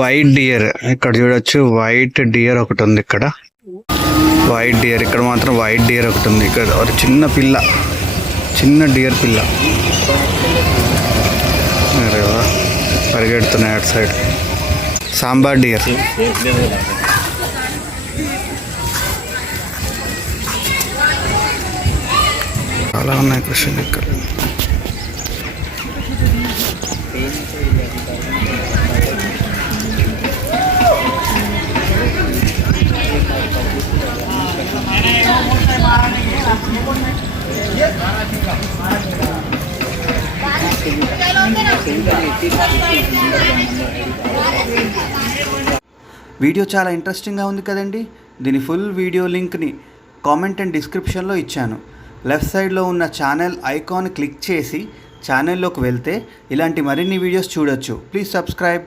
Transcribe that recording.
White dear ఇక్కడ చూడొచ్చు. White dear ఒకటి ఉంది ఇక్కడ. వైట్ డియర్ ఇక్కడ మాత్రం వైట్ డియర్ ఒకటి ఉంది. ఇక్కడ ఒక చిన్న పిల్ల, చిన్న డియర్ పిల్ల పరిగెడుతున్నాయి అటు సైడ్. సాంబార్ డియర్. చాలా ఉన్నాయి కృష్ణ ఇక్కడ. వీడియో చాలా ఇంట్రెస్టింగ్గా ఉంది కదండి. దీని ఫుల్ వీడియో లింక్ని కామెంట్ అండ్ డిస్క్రిప్షన్లో ఇచ్చాను. లెఫ్ట్ సైడ్లో ఉన్న ఛానల్ ఐకాన్ క్లిక్ చేసి ఛానల్లోకి వెళ్తే ఇలాంటి మరిన్ని వీడియోస్ చూడొచ్చు. Please subscribe.